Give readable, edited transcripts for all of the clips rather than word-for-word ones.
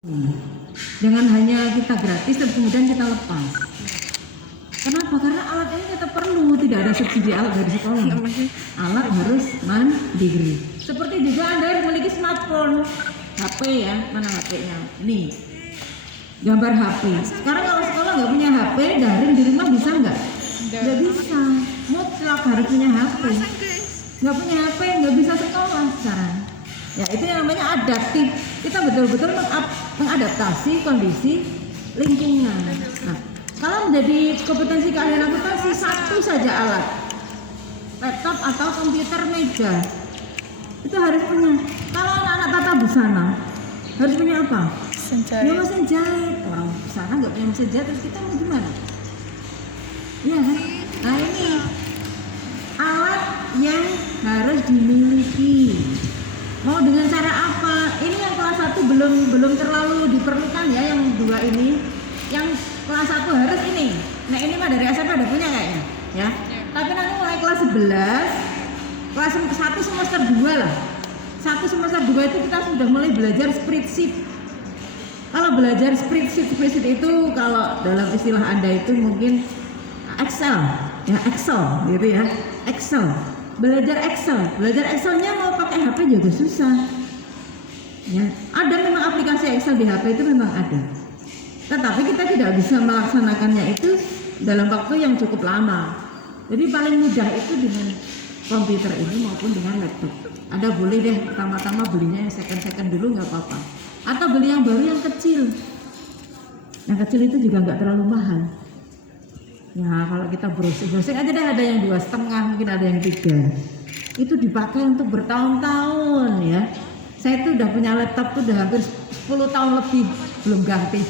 Jangan hanya kita gratis dan kemudian kita lepas. Kenapa? Karena alat ini tetap perlu, tidak ada subsidi alat dari sekolah. Alat harus mandiri. Seperti juga Anda yang memiliki smartphone, HP ya, mana HP-nya? Ini gambar HP. Sekarang kalau sekolah nggak punya HP, daring di rumah bisa nggak? Nggak bisa. Mutlak harus punya HP. Nggak punya HP nggak bisa sekolah sekarang. Ya itu yang namanya adaptif. Kita betul-betul mengadaptasi kondisi lingkungan. Nah, kalau menjadi kompetensi keahlian akuntansi satu saja alat, laptop atau komputer meja, itu harus punya. Kalau anak-anak tata busana harus punya apa? Ya mesin jahit. Orang busana nggak punya mesin jahit, terus kita mau gimana? Iya kan? Nah ini alat yang harus dimiliki. Mau dengan cara apa? Ini yang kelas 1 belum terlalu diperlukan ya, yang dua ini. Yang kelas 1 harus ini. Nah ini mah dari SMP udah punya kayaknya ya. Tapi nanti mulai kelas 11, kelas 1 semester 2 lah. 1 semester 2 itu kita sudah mulai belajar spreadsheet. Kalau belajar spreadsheet itu kalau dalam istilah Anda itu mungkin Excel ya, Excel gitu ya. Excel. Belajar Excelnya mau pakai HP juga susah ya. Ada memang aplikasi Excel di HP itu memang ada, tetapi kita tidak bisa melaksanakannya itu dalam waktu yang cukup lama. Jadi paling mudah itu dengan komputer ini maupun dengan laptop. Anda boleh deh pertama-tama belinya yang second dulu nggak apa-apa, atau beli yang baru yang kecil itu juga nggak terlalu mahal. Ya kalau kita browsing aja deh, ada yang 2,5, mungkin ada yang 3. Itu dipakai untuk bertahun-tahun ya. Saya tuh udah punya laptop tuh udah hampir 10 tahun lebih belum ganti.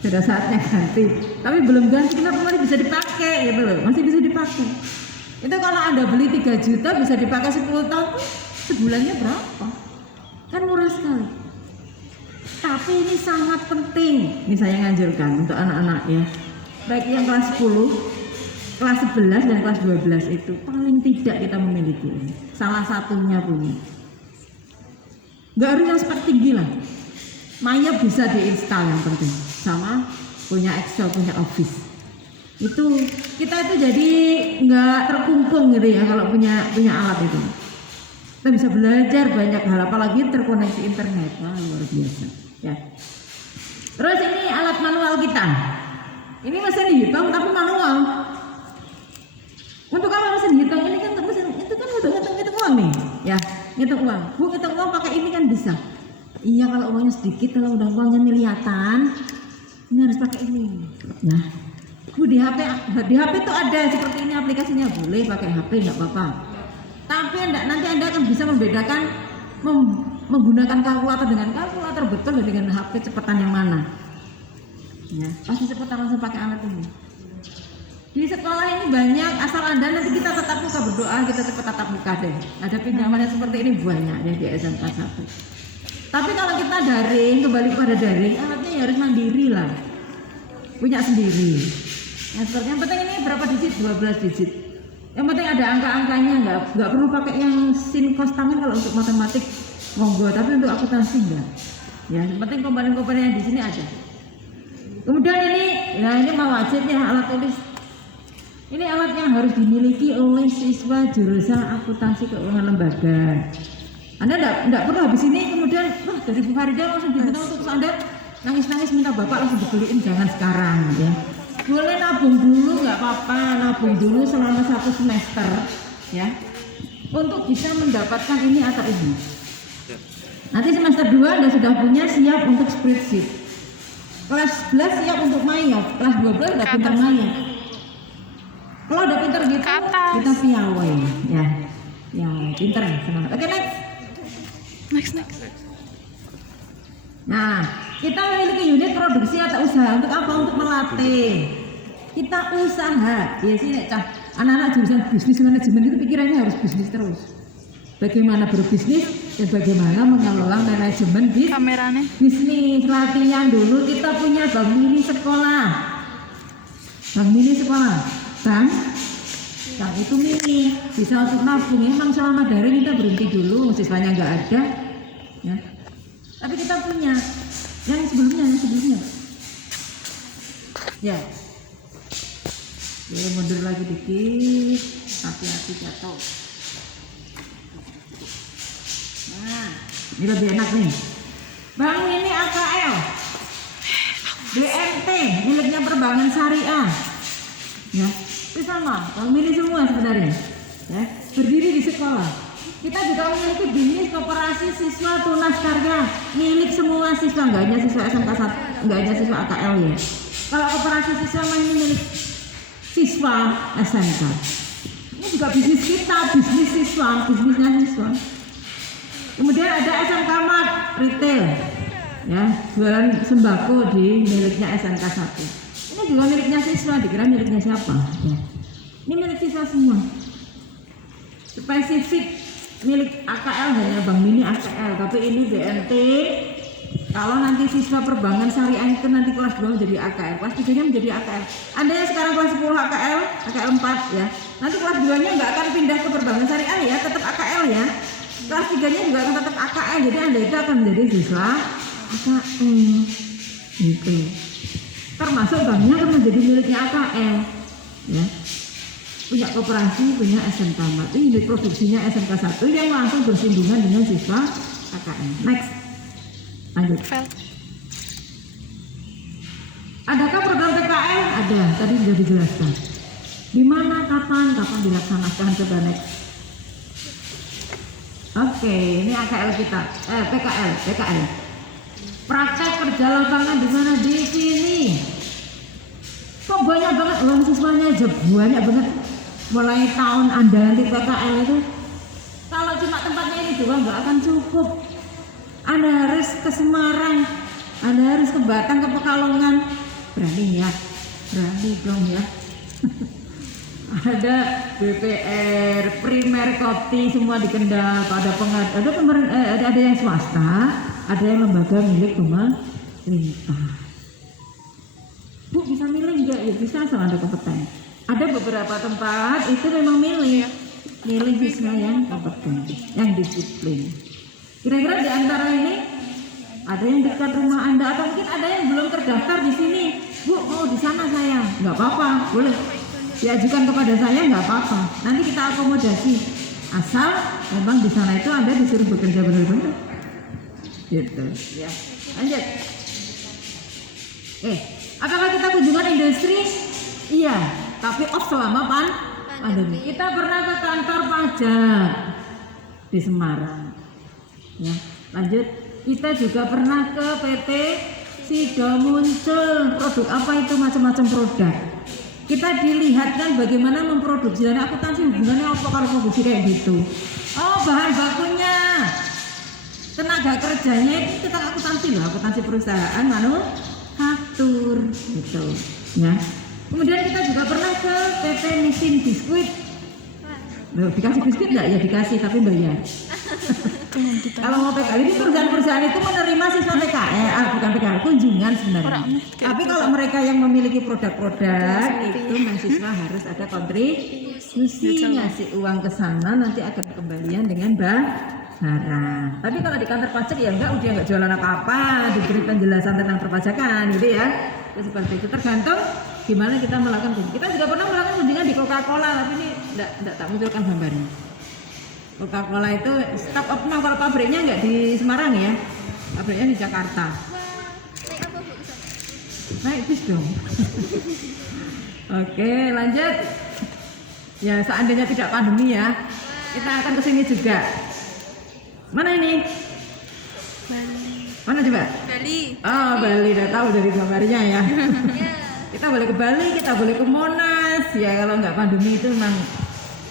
Sudah saatnya ganti. Tapi belum ganti, kenapa masih bisa dipakai gitu loh. Masih bisa dipakai. Itu kalau Anda beli 3 juta bisa dipakai 10 tahun tuh sebulannya berapa? Kan murah sekali. Tapi ini sangat penting. Ini saya nganjurkan untuk anak-anak ya. Baik yang kelas 10, kelas 11 dan kelas 12 itu paling tidak kita memiliki ini. Salah satunya punya. Nggak harus yang spek tinggi lah. Maya bisa diinstal yang penting. Sama punya Excel, punya Office. Itu kita itu jadi nggak terkungkung gitu ya kalau punya alat itu. Kita bisa belajar banyak hal, apalagi terkoneksi internet. Wah, luar biasa ya. Terus ini alat manual kita. Ini mesin hitung tapi manual. Untuk apa mesin hitung? Ini kan mesin itu kan udah ngitung uang nih, ya ngitung uang. Bu ngitung uang pakai ini kan bisa. Iya kalau uangnya sedikit, kalau udah uangnya miliatan, ini harus pakai ini. Ya. Bu di HP itu ada seperti ini aplikasinya, boleh pakai HP nggak apa-apa. Tapi nanti Anda akan bisa membedakan menggunakan kalkulator dengan kalkulator betul dan dengan HP cepetan yang mana. Ya, pasti cepat langsung pakai alat ini. Di sekolah ini banyak, asal Anda nanti kita tetap muka berdoa, kita cepat tatap muka deh. Ada pinjaman yang seperti ini banyak ya di SMK 1. Tapi kalau kita daring, kembali pada daring, alatnya ya harus mandiri lah. Punya sendiri. Yang penting ini berapa digit? 12 digit. Yang penting ada angka-angkanya, nggak perlu pakai yang sin cos tangan kalau untuk matematik monggo, tapi untuk akuntansi enggak. Ya, yang penting komponen-komponen yang di sini ada. Kemudian ini, nah ini mah wajib ya alat tulis. Ini alat yang harus dimiliki oleh siswa jurusan akuntansi keuangan lembaga. Anda enggak perlu habis ini kemudian wah dari Bu Farida langsung diminta untuk Anda nangis-nangis minta Bapak langsung dibeliin, jangan sekarang ya. Boleh nabung dulu nggak apa-apa, nabung dulu selama 1 semester ya. Untuk bisa mendapatkan ini atau ini. Nanti semester 2 Anda sudah punya siap untuk spreadsheet. Kelas 11 siap untuk Maya, kelas 12 udah pintar Maya. Kalau udah pintar gitu, kita piawai ya. Ya, pintar ya, semangat. Oke, next. Nah, kita memiliki unit produksi atau usaha untuk apa? Untuk melatih. Kita usaha. Ya sini, anak-anak jurusan bisnis manajemen itu pikirannya harus bisnis terus. Bagaimana berbisnis dan bagaimana mengelola manajemen bisnis. Latihan dulu, kita punya bank mini sekolah. Bank itu mini, bisa untuk nabung. Memang selama daring kita berhenti dulu, siswanya nggak ada ya. Tapi kita punya yang yang sebelumnya. Ya. Oke, mundur lagi dikit. Hati-hati jatuh. Nah, ini lebih enak nih. Bang, ini AKL. BMT, miliknya Perbankan Syariah. Ya, itu sama. Bang, ini semua sebenarnya. Ya, berdiri di sekolah. Kita juga memiliki BINIS Koperasi Siswa Tunas Karya, milik semua siswa, nggak hanya siswa SMK 1, nggak hanya siswa AKL ya. Kalau koperasi siswa ini milik siswa SMK. Ini juga bisnis kita, bisnis siswa, bisnisnya siswa. Kemudian ada SMK Mat Retail, ya, jualan sembako di miliknya SMK 1. Ini juga miliknya siswa, dikira miliknya siapa? Ya. Ini milik siswa semua. Spesifik milik AKL hanya Bank Mini AKL, tapi ini BNT. Kalau nanti siswa Perbankan Syariah itu nanti kelas 2 menjadi AKL, kelas 3 nya menjadi AKL. Anda yang sekarang kelas 10 AKL, AKL 4 ya, nanti kelas 2 nya nggak akan pindah ke Perbankan Syariah ya, tetap AKL ya. Kelas 3 nya juga akan tetap AKL, jadi Anda itu akan menjadi siswa AKL gitu. Termasuk banknya akan menjadi miliknya AKL ya. Punya koperasi, punya SMK 4, ini unit produksinya SMK 1 yang langsung bersinggungan dengan siswa AKL. Next, lanjut. Adakah program PKL? Ada, tadi sudah dijelaskan. Di mana, kapan dilaksanakan, coba next. Oke, ini AKL kita, PKL. Praktek kerja lapangan di mana? Di sini. Kok banyak banget uang siswanya aja, banyak banget. Mulai tahun Anda nanti PKL itu, kalau cuma tempatnya ini doang nggak akan cukup. Anda harus ke Semarang, Anda harus ke Batang, ke Pekalongan. Berani ya, berani dong ya. Ada BPR, Primer, Kopti, semua di Kendal. Ada yang swasta, ada yang lembaga milik pemerintah. Bu, bisa milih enggak? Ya bisa, asal Anda kompeten. Ada beberapa tempat itu memang milih siswa yang kompeten, yang disiplin. Kira-kira di antara ini ada yang dekat rumah Anda, atau mungkin ada yang belum terdaftar di sini. Bu, mau di sana saya, nggak apa-apa, boleh diajukan kepada saya, nggak apa-apa. Nanti kita akomodasi, asal memang di sana itu Anda disuruh bekerja benar-benar. Gitu, ya. Lanjut. Apakah kita kunjungan industri? Iya, tapi off selama pandemi. Kita pernah ke kantor pajak di Semarang. Ya, lanjut. Kita juga pernah ke PT Sido Muncul. Produk apa itu? Macam-macam produk. Kita dilihatkan bagaimana memproduksi. Dan akuntansi hubungannya apa kalau produksi kayak gitu? Oh, bahan bakunya, tenaga kerjanya itu tentang akuntansi lah, akuntansi perusahaan manufaktur gitu ya. Kemudian kita juga pernah ke PT Nisin Biskuit. Loh, dikasih biskuit enggak? Ya dikasih, tapi bayar. Kalau mau PKL, ini perusahaan-perusahaan itu menerima siswa PKL, bukan PKL, kunjungan sebenarnya. Tapi kalau mereka yang memiliki produk-produk itu mahasiswa harus ada kontribusi, ngasih uang ke sana, nanti akan kembalian dengan barang. Tapi kalau di kantor pajak ya enggak, udah enggak jualan apa-apa, diberi penjelasan tentang perpajakan gitu ya. Itu seperti itu, tergantung gimana kita melakukan. Kita juga pernah melakukan kunjungan di Coca-Cola, tapi ini enggak tak munculkan gambarnya. Coca-Cola itu stop up now, kalau pabriknya enggak di Semarang ya, pabriknya di Jakarta. Naik bis dong. Oke, lanjut. Ya, seandainya tidak pandemi ya, kita akan kesini juga. Mana ini? Bali. Mana coba? Bali. Oh, Bali, udah tahu dari gambarnya ya. Kita boleh ke Bali, kita boleh ke Monas. Ya kalau nggak pandemi itu memang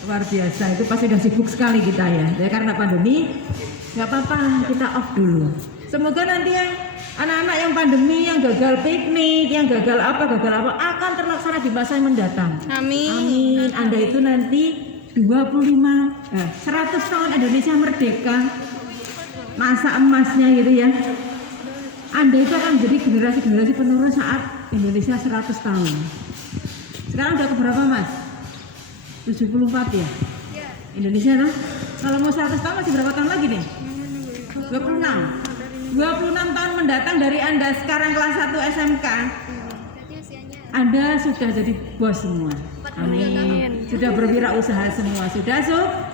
luar biasa. Itu pasti udah sibuk sekali kita ya. Ya karena pandemi, nggak apa-apa, kita off dulu. Semoga nanti yang anak-anak yang pandemi, yang gagal piknik, yang gagal apa akan terlaksana di masa yang mendatang. Amin. Amin. Anda itu nanti 100 tahun Indonesia merdeka, masa emasnya gitu ya. Anda itu akan menjadi generasi penerus saat Indonesia 100 tahun. Sekarang udah keberapa Mas? 74 ya? Indonesia lah. Kalau mau 100 tahun masih berapa tahun lagi nih? 26. 26 tahun mendatang dari Anda sekarang kelas 1 SMK, Berarti usianya Anda sudah jadi bos semua. Amin. Sudah berwirausaha semua, sudah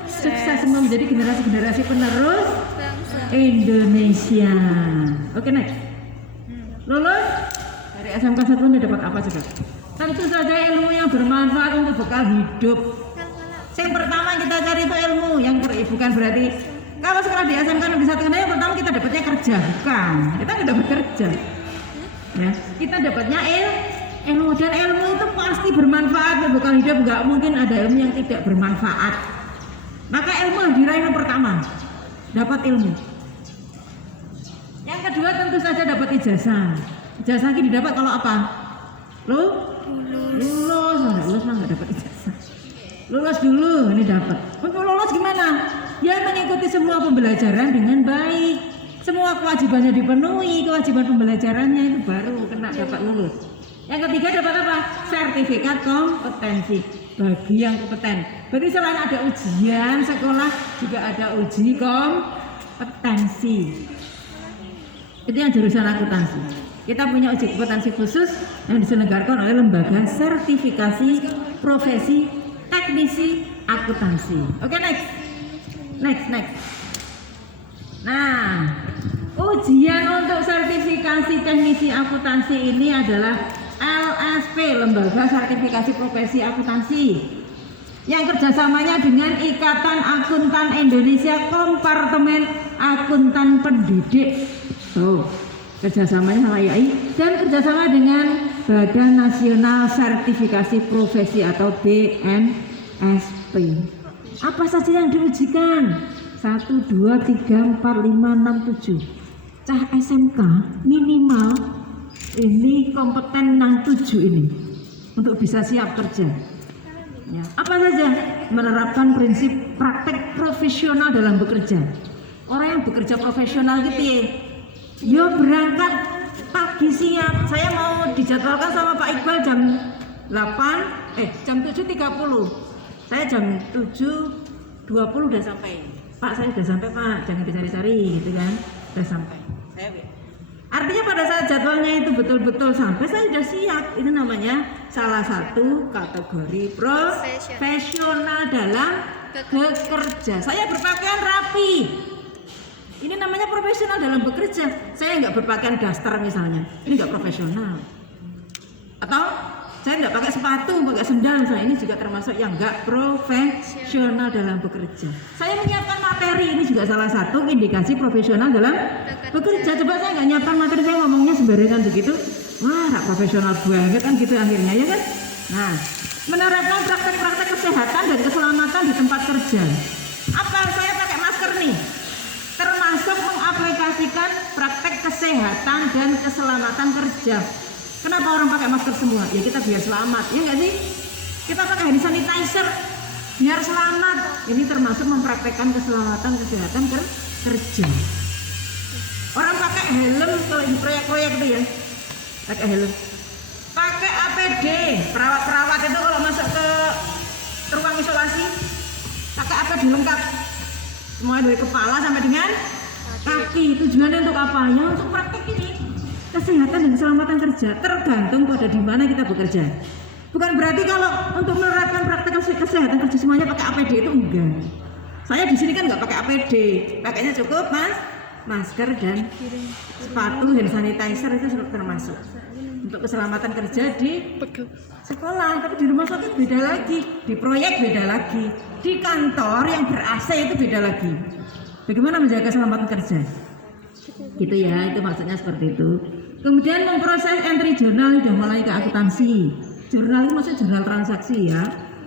sukses semua menjadi generasi-generasi penerus bangsa. Indonesia. Oke, next. Lulus dari SMK 1 Anda dapat apa coba? Tentu saja ilmu yang bermanfaat untuk bekal hidup. Yang pertama kita cari itu ilmu, yang bukan berarti kalau sekolah di SMK Negeri 1 yang pertama kita dapatnya kerja, bukan. Kita nggak dapat kerja. Ya, kita dapatnya ilmu, dan ilmu itu pasti bermanfaat untuk bekal hidup. Nggak mungkin ada ilmu yang tidak bermanfaat. Maka ilmu yang diraih yang pertama, dapat ilmu. Yang kedua tentu saja dapat ijazah. Ijazah ini didapat kalau apa? Lulus mah nggak dapat ijazah. Lulus dulu ini dapat. Untuk lulus gimana? Ya mengikuti semua pembelajaran dengan baik. Semua kewajibannya dipenuhi, kewajiban pembelajarannya itu baru kena dapat lulus. Yang ketiga dapat apa? Sertifikat kompetensi bagi yang kompeten. Berarti selain ada ujian sekolah juga ada uji kompetensi. Itu yang jurusan akuntansi. Kita punya uji kompetensi khusus yang diselenggarakan oleh lembaga sertifikasi profesi teknisi akuntansi. Oke, next. Nah, ujian untuk sertifikasi teknisi akuntansi ini adalah LSP, Lembaga Sertifikasi Profesi Akuntansi, yang kerjasamanya dengan Ikatan Akuntan Indonesia Kompartemen Akuntan Pendidik. Kerjasamanya sama IAI dan kerjasama dengan Badan Nasional Sertifikasi Profesi atau BNSP. Apa saja yang diujikan? 1, 2, 3, 4, 5, 6, 7. Cah SMK minimal ini kompeten 67 ini untuk bisa siap kerja. Ya. Apa saja? Menerapkan prinsip praktek profesional dalam bekerja. Orang yang bekerja profesional gitu ya. Yo berangkat pagi siap. Saya mau dijadwalkan sama Pak Iqbal jam 7.30. Saya jam 7.20 udah sampai. Pak, saya udah sampai Pak, jangan dicari-cari gitu kan. Udah sampai. Artinya pada saat jadwalnya itu betul-betul sampai, saya sudah siap. Itu namanya salah satu kategori profesional dalam bekerja. Saya berpakaian rapi. Ini namanya profesional dalam bekerja. Saya nggak berpakaian daster misalnya, ini nggak profesional. Atau saya nggak pakai sepatu, pakai sendal, saya ini juga termasuk yang nggak profesional dalam bekerja. Saya menyiapkan materi, ini juga salah satu indikasi profesional dalam bekerja. Coba saya nggak nyiapkan materi, saya ngomongnya sembarangan begitu, wah nggak profesional banget kan gitu akhirnya ya kan. Nah, menerapkan praktek-praktek kesehatan dan keselamatan di tempat kerja. Apa? Saya pakai masker nih. Termasuk mengaplikasikan praktek kesehatan dan keselamatan kerja. Kenapa orang pakai masker semua? Ya kita biar selamat, ya nggak sih? Kita pakai hand sanitizer biar selamat. Ini termasuk mempraktekkan keselamatan kesehatan kerja. Orang pakai helm kalau di proyek-proyek itu ya, pakai helm. Pakai APD, perawat-perawat itu kalau masuk ke ruang isolasi pakai APD lengkap. Semua dari kepala sampai dengan kaki. Tujuannya untuk apa? Ya untuk praktek ini kesehatan dan keselamatan kerja, tergantung pada di mana kita bekerja. Bukan berarti kalau untuk menerapkan praktek kesehatan kerja semuanya pakai APD itu enggak. Saya di sini kan nggak pakai APD, pakainya cukup masker dan sepatu, hand sanitizer itu termasuk untuk keselamatan kerja di sekolah. Tapi di rumah sakit beda lagi, di proyek beda lagi, di kantor yang ber-AC itu beda lagi. Bagaimana menjaga keselamatan kerja? Gitu ya, itu maksudnya seperti itu. Kemudian memproses entry jurnal, sudah mulai ke akuntansi. Jurnal itu maksudnya jurnal transaksi ya.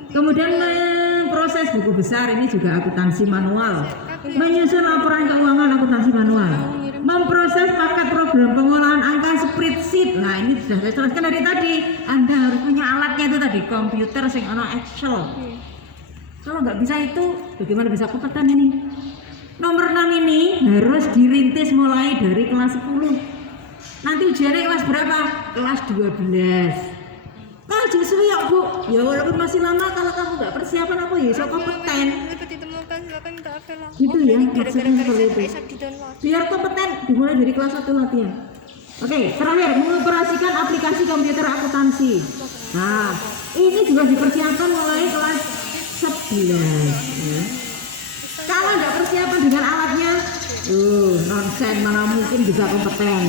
Kemudian memproses buku besar, ini juga akuntansi manual. Menyusun laporan keuangan akuntansi manual. Memproses paket program pengolahan angka spreadsheet. Nah ini sudah saya jelaskan dari tadi. Anda harus punya alatnya itu tadi, komputer sing ono Excel. Kalau nggak bisa itu, bagaimana bisa kompeten ini? Nomor 6 ini harus dirintis mulai dari kelas 10. Nanti ujiannya kelas berapa? Kelas 12. Kalau justru ya Bu, ya walaupun masih lama, kalau kamu nggak persiapan aku ya so kompeten. Ditemukan silakan minta apel. Gitu ya, maksudnya seperti itu. Biar kompeten dimulai dari kelas 1 latihan. Oke, terakhir mengoperasikan aplikasi komputer akuntansi. Nah, ini juga dipersiapkan mulai kelas 11 ya. Kalau nggak persiapan dengan alatnya, nonsen, mana mungkin bisa kompeten.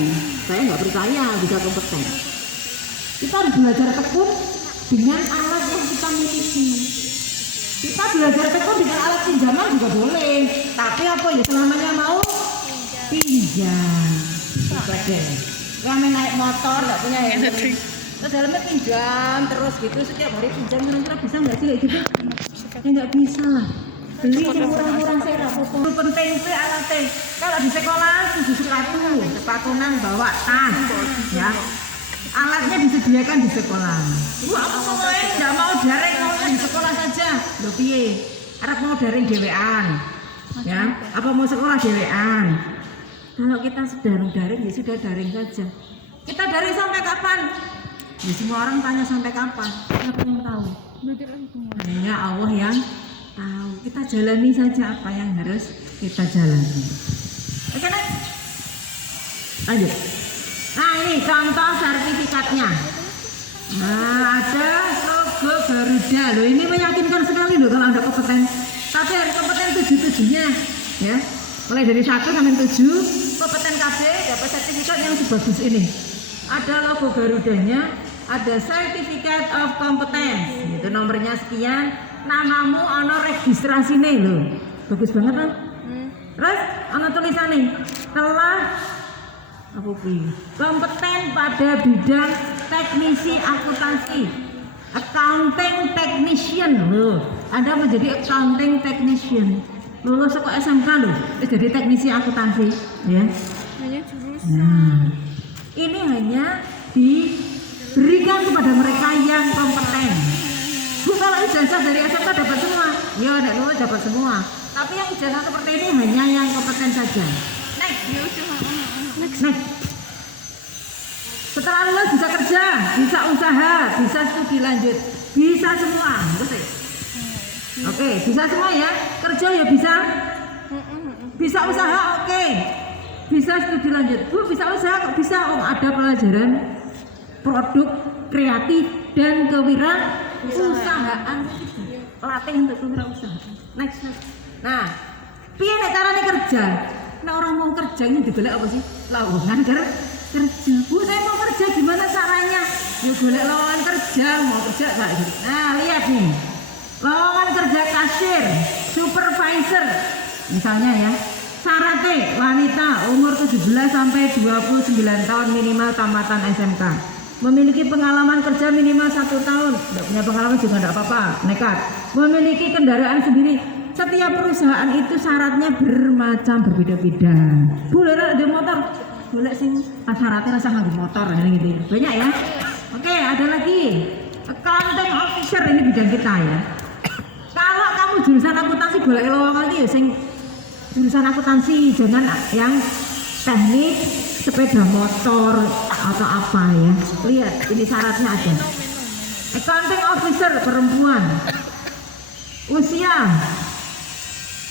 Saya nggak percaya bisa kompeten. Kita harus belajar tekun dengan alat yang kita miliki. Kita belajar tekun dengan alat pinjaman juga boleh, tapi apa ya selamanya mau pinjam. Oke, kami naik motor nggak punya helm, terus helmnya pinjam terus gitu setiap hari pinjam, kira-kira bisa nggak sih kayak gitu? Ya nggak bisa lah. Beli yang murah-murah saya rapopo. Penting sih alatnya. Kalau di sekolah kudu sepatunan bawa tas, ya. Alatnya disediakan di sekolah. Aku nggak mau daring, mau di sekolah saja. Loh piye? Arep mau daring dhewean. Ya, apa mau sekolah dhewean? Kalau kita sedang daring ya sudah daring saja. Kita daring sampai kapan? Ya semua orang tanya sampai kapan. Siapa yang tahu? Hanya Allah yang tahu. Kita jalani saja apa yang harus kita jalani. Oke, next. Lanjut. Nah, ini contoh sertifikatnya. Nah, ada logo Garuda. Loh, ini meyakinkan sekali loh kalau Anda kompeten. Tapi harus kompeten 7-7-nya, ya. Mulai dari 1 sampai 7, kompeten KB dapat sertifikat yang sebagus ini. Ada logo Garudanya, ada Certificate of Competence. Itu nomornya sekian, namamu ono registrasi nih loh. Bagus banget kan? Terus ono tulisannya telah kompeten pada bidang teknisi akuntansi, accounting technician loh. Anda menjadi accounting technician, lulus sekolah SMK loh, jadi teknisi akuntansi, ya. Nah, ini hanya diberikan kepada mereka yang kompeten. Bu, kalau ijazah dari SMK dapat semua, ya tidak lulus dapat semua. Tapi yang ijazah seperti ini hanya yang kompeten saja. Next. Setelah lulus bisa kerja, bisa usaha, bisa studi lanjut, bisa semua. Betul. Oke, bisa semua ya. Kerja ya bisa. Bisa usaha, oke. Bisa studi lanjut. Bu, bisa usaha kok bisa? Oh, ada pelajaran produk kreatif dan kewirausahaan. Pelatih untuk kewirausahaan. Next. Nah, piye nek carane kerja? Nah, orang mau kerja ini digolek apa sih? Lowongan kerja. Bu, saya mau kerja gimana caranya? Ya golek lowongan kerja, mau kerja kayak gitu. Nah, lihat nih. Lowongan kerja kasir, supervisor. Misalnya ya. Syaratnya wanita umur 17 sampai 29 tahun minimal tamatan SMK. Memiliki pengalaman kerja minimal 1 tahun. Tidak punya pengalaman juga tidak apa-apa, nekat. Memiliki kendaraan sendiri. Setiap perusahaan itu syaratnya bermacam berbeda-beda. Boleh ada motor, boleh sih syaratnya rasa ngambil motor gitu. Banyak ya. Oke, ada lagi accounting officer, ini bidang kita ya. Kalau kamu jurusan akuntansi boleh lowongan ya sing jurusan akuntansi, jangan yang teknik sepeda motor atau apa ya. Lihat ini syaratnya ada. Accounting officer perempuan. Usia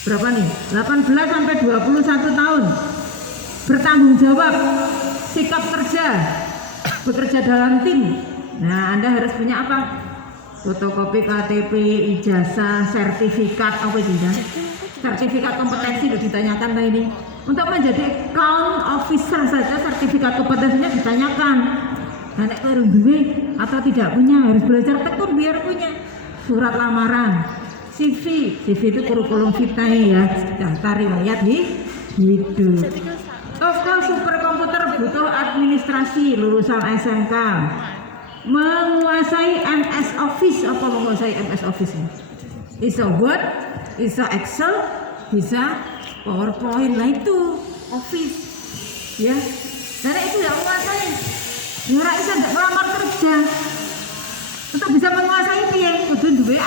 berapa nih? 18 sampai 21 tahun. Bertanggung jawab, sikap kerja, bekerja dalam tim. Nah, Anda harus punya apa? Fotokopi KTP, ijazah, sertifikat apa juga? Sertifikat kompetensi udah ditanyakan tadi ini. Untuk menjadi account officer saja sertifikat kompetensinya ditanyakan. Nah, nek kurang duwe atau tidak punya, harus belajar tekun biar punya. Surat lamaran, CV itu kurikulum vitae ya, daftar riwayat hidup. Toko superkomputer butuh administrasi, lulusan SMK. Menguasai MS Office, apa menguasai MS Office? Bisa Word, bisa Excel, bisa PowerPoint, lah itu Office, ya. Dan itu tidak menguasai. Ora bisa melamar kerja. Untuk bisa menguasai piye? Kudu duwe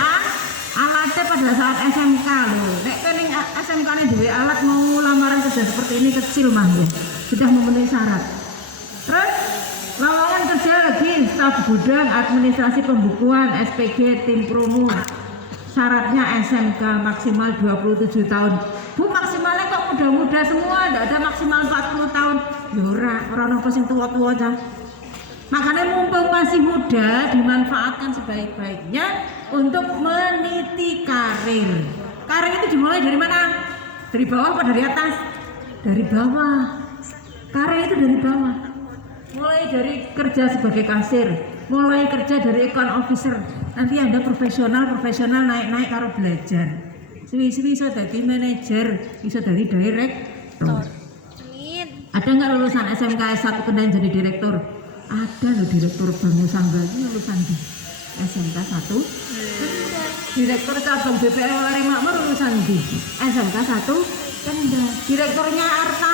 alatnya pada saat SMK loh. Nek pening SMK ne duwe alat mau lamaran kerja seperti ini kecil mah ya. Sudah memenuhi syarat. Terus lowongan kerja lagi staf gudang, administrasi pembukuan, SPG, tim promo. Syaratnya SMK maksimal 27 tahun. Bu, maksimalnya kok muda-muda semua, tidak ada maksimal 40 tahun. Orang apa sing tua-tua aja. Makanya mumpung masih muda, dimanfaatkan sebaik-baiknya untuk meniti karir. Karir itu dimulai dari mana? Dari bawah apa dari atas? Dari bawah. Karir itu dari bawah. Mulai dari kerja sebagai kasir, mulai kerja dari account officer. Nanti Anda profesional naik-naik karo belajar. Suwi-suwi bisa jadi manajer, bisa jadi direktur. Amin. Ada nggak lulusan SMK S1 kemudian jadi direktur? Ada loh direktur Bank Nusangga itu lulusan di SMK 1. Direktur cabang BPL Lari Makmur lulusan di SMK 1 Kendal. Direkturnya Arta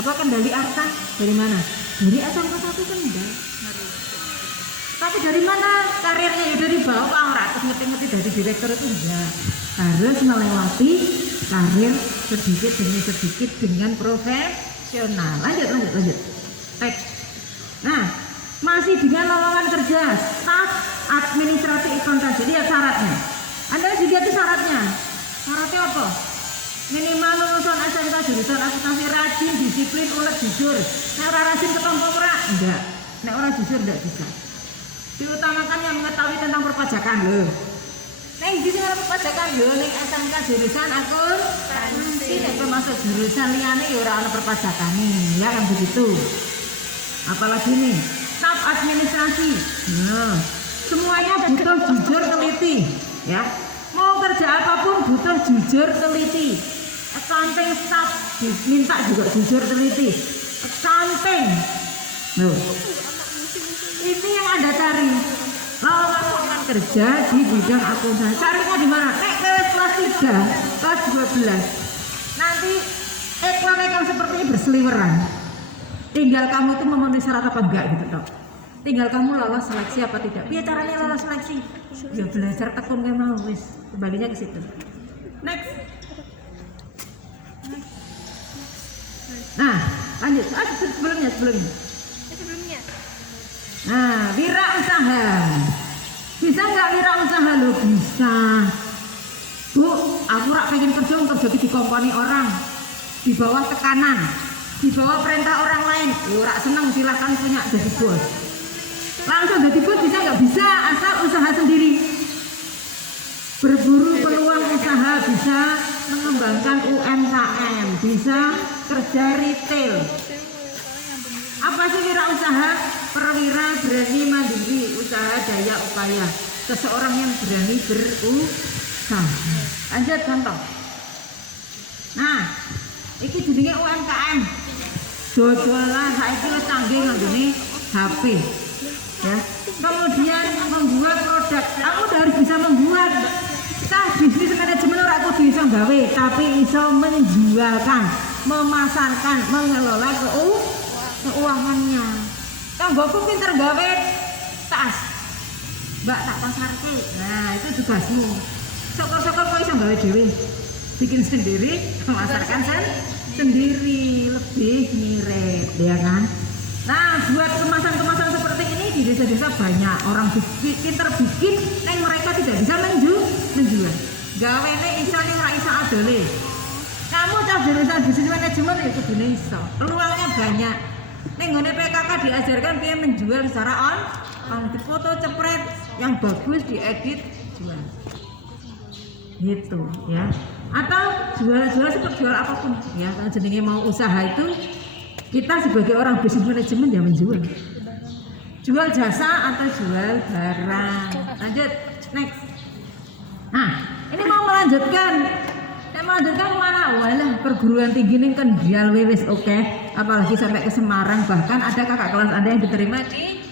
apa Kendali Arta dari mana? Dari SMK 1 Kendal. Tapi dari mana karirnya? Ya dari bawah, ratus ngerti-ngerti dari direktur itu enggak. Harus melewati karir sedikit demi sedikit dengan profesional. Lanjut. Teks. Nah, masih dengan lowongan kerja staf administratif akuntansi. Lihat syaratnya. Anda lihat itu syaratnya. Syaratnya apa? Minimal lulusan SMK jurusan akuntansi, rajin, disiplin, ulet, jujur. Nek ora rajin ketompo ora? Enggak. Nek ora jujur enggak bisa. Diutamakan yang mengetahui tentang perpajakan loh. Nek di sini perpajakan yo ning SMK jurusan akuntansi, nek masuk jurusan liyane ya ora ana perpajakane, ya kan begitu. Apalagi nih, staf administrasi. Nah, semuanya butuh jujur teliti, ya. Mau kerja apapun butuh jujur teliti. Accounting staff diminta juga jujur teliti. Accounting. Loh. Ini yang Anda cari. Lowongan kerja di bidang akuntansi. Carinya di mana? Kelas 3, kelas 12. Nanti iklan seperti ini berseliweran. Tinggal kamu itu memenuhi syarat apa enggak gitu toh. Tinggal kamu lolos seleksi apa tidak. Biar caranya lolos seleksi. Ya belajar tekun kayak mau wis. Kembalinya ke situ. Next. Nah, lanjut. Sebelumnya. Nah, wirausaha. Bisa nggak wirausaha lo? Bisa. Bu, aku rak pengen kerja di komponi orang, di bawah tekanan, di bawah perintah orang lain. Yo rak seneng silahkan punya jadi bos. Langsung jadi bos bisa nggak? Bisa, asal usaha sendiri. Berburu peluang usaha, bisa mengembangkan UMKM, bisa kerja retail. Apa sih wirausaha? Perwira berani mandiri, usaha daya upaya. Seseorang yang berani berusaha. Lanjut contoh. Nah, iki jenenge UMKM. Jualan saiki wis canggih nganggone HP. Ya. Kemudian membuat produk. Kamu harus bisa membuat. Bisnis manajemen ora kudu iso gawe, tapi iso menjualkan, memasarkan, mengelola keuangannya. Kanggoku pinter gawe tas. Mbak tak pasarke. Nah, itu tugasmu. Syukur-syukur kok iso gawe dhewe. Bikin sendiri, memasarkan sendiri, lebih ngirit, ya kan? Nah, buat kemasan-kemasan seperti ini di desa-desa banyak orang pinter bikin, yang mereka tidak bisa menjual. Gawene iso ning ora iso adole. Kamu cah jurusan bisnis manajemen ya kudune iso. Peluangnya banyak. Ning nggone PKK diajarkan piye menjual secara online, foto cepret yang bagus diedit jual. Gitu ya. Atau jual seperti jual apapun ya. Kalau jenenge mau usaha itu kita sebagai orang bisnis manajemen ya menjual. Jual jasa atau jual barang. Lanjut, next. Nah, ini mau melanjutkan. Saya melanjutkan kemana? Walah, perguruan tinggi ini kan Kendal wis oke. Apalagi sampai ke Semarang, bahkan ada kakak kelas Anda yang diterima di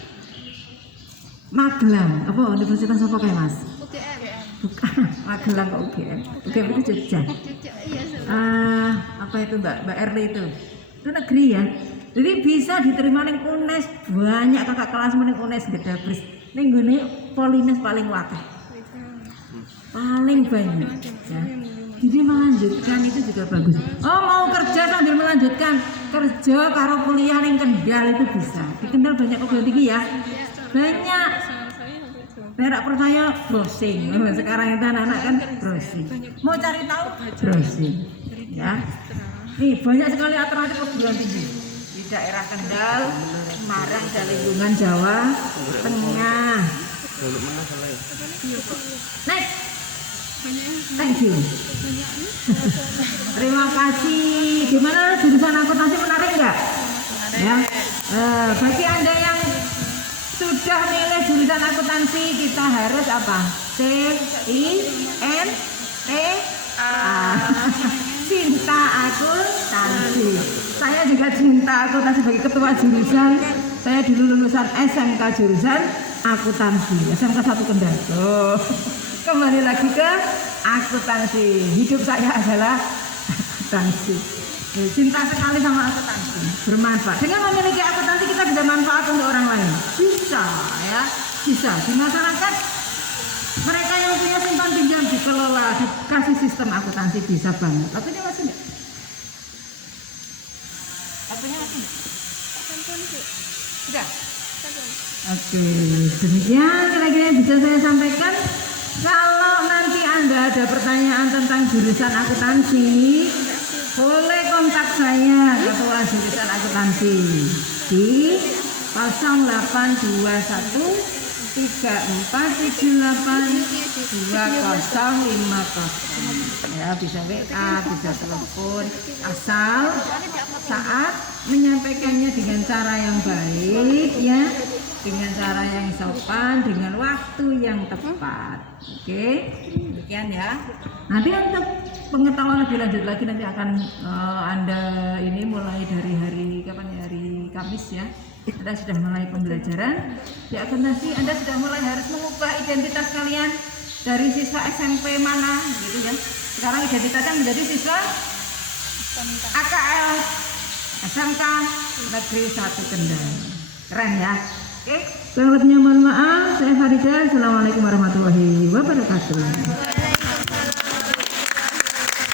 Magelang. Apa universitas apa kayak Mas? UGM. Bukan, Magelang kok UGM. UGM itu Jogja. Apa itu Mbak Erli itu? Itu negeri ya. Jadi bisa diterima ning UNES, banyak kakak kelas ning UNES Gedabris. Ning gone Polines paling wakil. Paling banyak ya. Jadi melanjutkan itu juga bagus. Oh, mau kerja sambil melanjutkan kerja karo kuliah ning Kendal itu bisa. Di Kendal banyak perguruan tinggi ya. Banyak. Perak percaya browsing. Sekarang itu anak-anak kan browsing. Mau cari tahu browsing. Ya. Nih banyak sekali alternatif perguruan tinggi di daerah Kendal, Semarang dan lingkungan Jawa Tengah. Next. Thank you. Terima kasih. Gimana jurusan akuntansi, menarik nggak? Ya. Bagi Anda yang sudah milih jurusan akuntansi, kita harus apa? Cinta akuntansi. Saya juga cinta akuntansi sebagai ketua jurusan. Saya dulu lulusan SMK jurusan akuntansi, SMK 1 Kendal. Kembali lagi ke akuntansi. Hidup saya adalah akuntansi. Cinta sekali sama akuntansi, bermanfaat. Dengan memiliki akuntansi kita bisa manfaat untuk orang lain. Bisa ya, bisa. Di masyarakat mereka yang punya simpan pinjam dikelola, dikasih sistem akuntansi bisa banget. Lagunya masih enggak? Lagunya masih enggak? Sudah? Oke, demikian kira-kira yang bisa saya sampaikan. Kalau nanti Anda ada pertanyaan tentang jurusan akuntansi, boleh kontak saya, ketua jurusan akuntansi di 0821 3478 2050. Ya, bisa WA, bisa telepon, asal saat menyampaikannya dengan cara yang baik ya, dengan cara yang sopan, dengan waktu yang tepat. Oke, demikian ya. Nanti untuk pengetahuan lebih lanjut lagi nanti akan Anda ini mulai dari hari kapan ya? Hari Kamis ya. Anda sudah mulai pembelajaran di akuntansi. Anda sudah mulai harus mengubah identitas kalian dari siswa SMP mana gitu ya. Sekarang identitasnya menjadi siswa AKL SMK Negeri 1 Kendal. Keren ya. Oke. Kurang lebihnya mohon maaf. Saya Farida. Assalamualaikum warahmatullahi wabarakatuh.